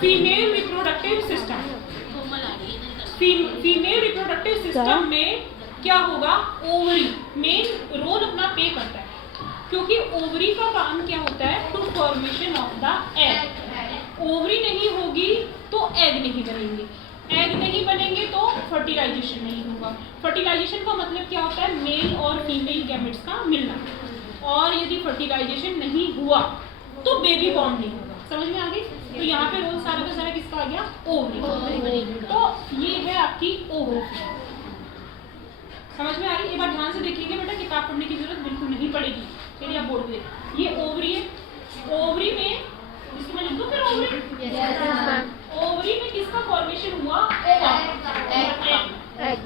Female reproductive system, female reproductive system में क्या होगा, ओवरी मेन रोल अपना पे करता है, क्योंकि ओवरी का काम क्या होता है, to formation of the egg. Ovary नहीं होगी तो एग नहीं बनेंगे, एग नहीं बनेंगे तो फर्टिलाइजेशन नहीं होगा। फर्टिलाइजेशन का मतलब क्या होता है, मेल और फीमेल गैमेट्स का मिलना, और यदि फर्टिलाइजेशन नहीं हुआ तो बेबी बॉर्न नहीं होगा। समझ में आ गई? तो यहाँ पे रोल सारा का सारा किसका आ गया, ओवरी। तो ये है आपकी ओवरी। समझ में आ रही? एक बार ध्यान से देखिएगा बेटा, किताब पढ़ने की जरूरत बिल्कुल नहीं पड़ेगी। चलिए आप बोर्ड पे, ये ओवरी है, ओवरी में इसको मैं लिख दूं फिर ओवरी। ओवरी में किसका फॉर्मेशन हुआ, एग।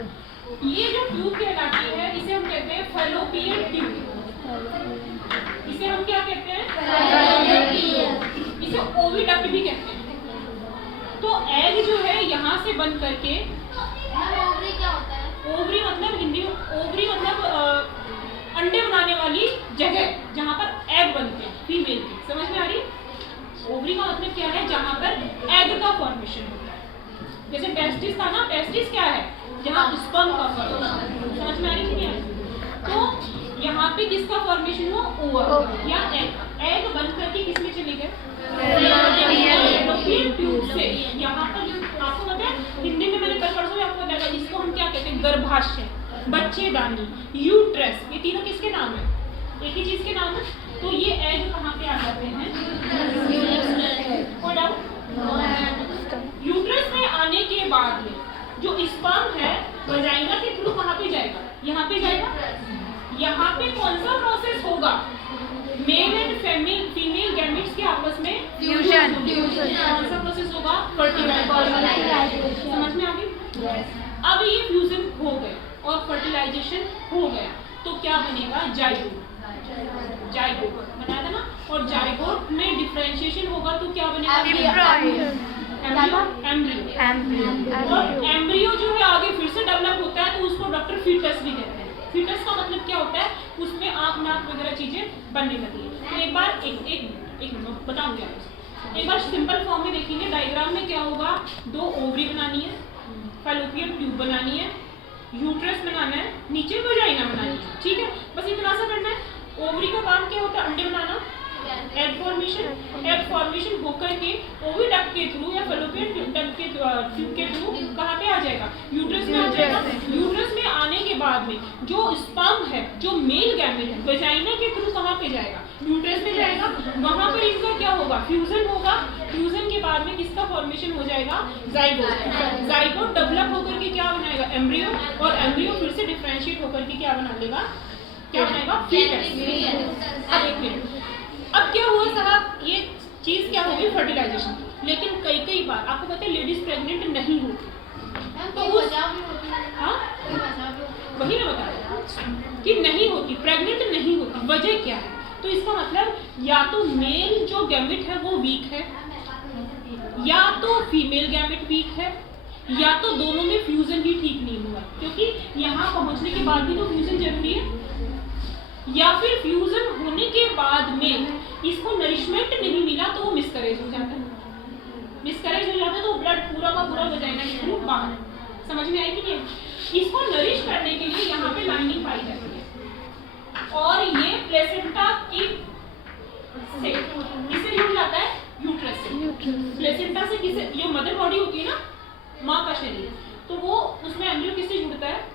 ये जो ट्यूब कहलाती है इसे हम कहते हैं फैलोपियन ट्यूब। इसे हम क्या कहते हैं, इसे ओविडक्ट भी कहते हैं। तो एग जो है यहाँ से बन करके, ओवरी क्या होता है, ओवरी मतलब हिंदी में ओवरी मतलब अंडे बनाने वाली जगह जहाँ पर एग बनते हैं फीमेल के। समझ में आ रही? ओवरी का मतलब क्या है, जहाँ पर एग का फॉर्मेशन होता है। जैसे टेस्टिस था ना, टेस्टिस क्या है, जहाँ स्पर्म का फॉर्मेशन। समझ में आ रही है? तो यहाँ पे किसका फॉर्मेशन हुआ, ओवर या एग बन करके किसमें चले गए, फैलोपियन ट्यूब से। यहाँ पर जो आपको पता है, हिंदी में मैंने कल परसों आपको बताया, इसको हम क्या कहते हैं, गर्भाशय, बच्चेदानी, यूट्रस, ये तीनों किसके नाम है, एक ही चीज के नाम है। तो ये एग कहाँ पे आ जाते हैं, यूट्रस में आने के बाद में जो स्पर्म है वजाइना के थ्रू कहाँ पे जाएगा, यहाँ पे जाएगा। यहाँ पे कौन सा प्रोसेस होगा, मेल एंड फीमेल गैमेट्स के आपस में फ्यूजन। कौन सा प्रोसेस होगा, फर्टिलाइजेशन। समझ में आ गई? अब ये फ्यूजन हो गए और फर्टिलाइजेशन हो गया तो क्या बनेगा, जाइगोट। जाइगोट बनाया था ना, और जाइगोट में डिफरेंशिएशन होगा तो क्या बनेगा, एम्ब्रियो। और एम्ब्रियो जो है आगे फिर से डेवलप होता है तो उसको डॉक्टर फीटस भी कहते हैं। फीटस का मतलब क्या होता है, उसमें आँख नाक वगैरह चीजें बनने लगती है। तो एक बार एक मिनट बताऊंगी आपको। एक बार सिंपल फॉर्म में देखेंगे, डायग्राम में क्या होगा, दो ओवरी बनानी है, फैलोपियन ट्यूब बनानी है, यूट्रस बनाना है, नीचे वजाइना बनानी है। ठीक है, बस इतना सा करना है। ओवरी का काम क्या होता है, अंडे बनाना, एग फॉर्मेशन होकर के ओविडक्ट के थ्रू या फैलोपियन ट्यूब के थ्रू कहाँ पे आ जाएगा, यूट्रस में आ जाएगा। यूट्रस में आने के बाद में जो स्पर्म है, जो मेल गैमेट है, वजाइना के थ्रू कहाँ पे जाएगा, यूट्रस में जाएगा। वहां पर इनका क्या होगा, फ्यूजन होगा। फ्यूजन के बाद में किसका फॉर्मेशन हो जाएगा, जाइगोट। जाइगोट डेवलप होकर के क्या बनाएगा, एम्ब्रियो, और एम्ब्रियो फिर से डिफरेंशिएट होकर के क्या बना लेगा, क्या बनाएगा, फीटस। अब एक मिनट, अब क्या हुआ साहब, ये चीज क्या होगी, फर्टिलाइजेशन। लेकिन कई बार आपको पता है लेडीज प्रेग्नेंट नहीं होती, तो उस वही ना बता कि नहीं होती, प्रेग्नेंट नहीं होती, वजह क्या है। तो इसका मतलब या तो मेल जो गैमेट है वो वीक है, या तो फीमेल गैमेट वीक है, या तो दोनों में फ्यूजन ही ठीक नहीं हुआ, क्योंकि यहाँ पहुंचने के बाद भी तो फ्यूजन जरूरी है। या फिर फ्यूजन होने के बाद में इसको नरिशमेंट नहीं मिला तो वो मिसकरेज हो जाता है। मिसकरेज हो जाता है तो ब्लड पूरा का पूरा वजाइना के थ्रू बाहर। समझ में आई कि नहीं? इसको नरिश करने के लिए यहाँ पे लाइनिंग पाई जाती है, और ये प्लेसेंटा की से किससे जुड़ जाता है, यूट्रस से। प्लेसेंटा से किसे, ये मदर बॉडी होती है ना, माँ का शरीर, तो वो उसमें एम्ब्रियो किससे जुड़ता है,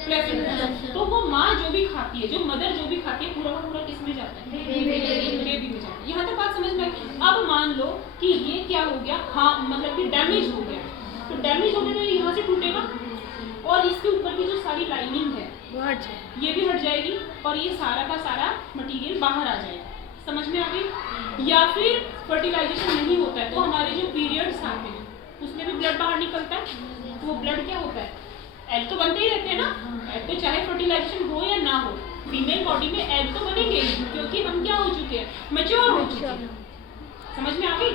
प्लेसेंटा। तो वो माँ जो भी खाती है, जो मदर जो भी खाती है, पूरा का पूरा किस में जाता है, बेबी में जाता है। यहाँ तक बात समझ में आई? अब मान लो कि ये क्या हो गया, हाँ मतलब कि डैमेज हो गया, तो डैमेज होने में यहाँ से टूटेगा, और इसके ऊपर की जो सारी लाइनिंग है ये भी हट जाएगी, और ये सारा का सारा मटेरियल बाहर आ जाएगा। समझ में आ गई? या फिर फर्टिलाइजेशन नहीं होता है तो हमारे जो पीरियड्स आते हैं उसमें भी ब्लड बाहर निकलता है, तो वो ब्लड क्या होता है, एग तो बनते ही रहते हैं ना। एग तो चाहे फर्टिलाइजेशन हो या ना हो, फीमेल बॉडी में एग तो बनेंगे, क्योंकि हम क्या हो चुके हैं, मैच्योर हो चुके हैं। समझ में आ गई?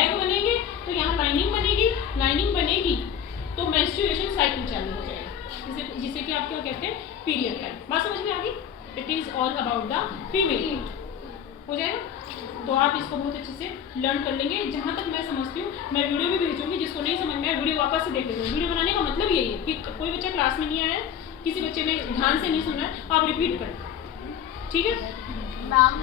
एग बनेंगे तो यहाँ लाइनिंग बनेगी, लाइनिंग बनेगी तो मेंस्ट्रुएशन साइकिल चालू हो जाएगा, जिसे कि आप क्या कहते हैं, पीरियड टाइम। बात समझ में आ गई? It is all about the female. हो जाएगा, तो आप इसको बहुत अच्छे से लर्न कर लेंगे। जहाँ तक मैं समझती हूँ, मैं वापस से देख लेते हो। वीडियो बनाने का मतलब यही है कि कोई बच्चा क्लास में नहीं आया, किसी बच्चे ने ध्यान से नहीं सुना है, आप रिपीट करें, ठीक है। मैम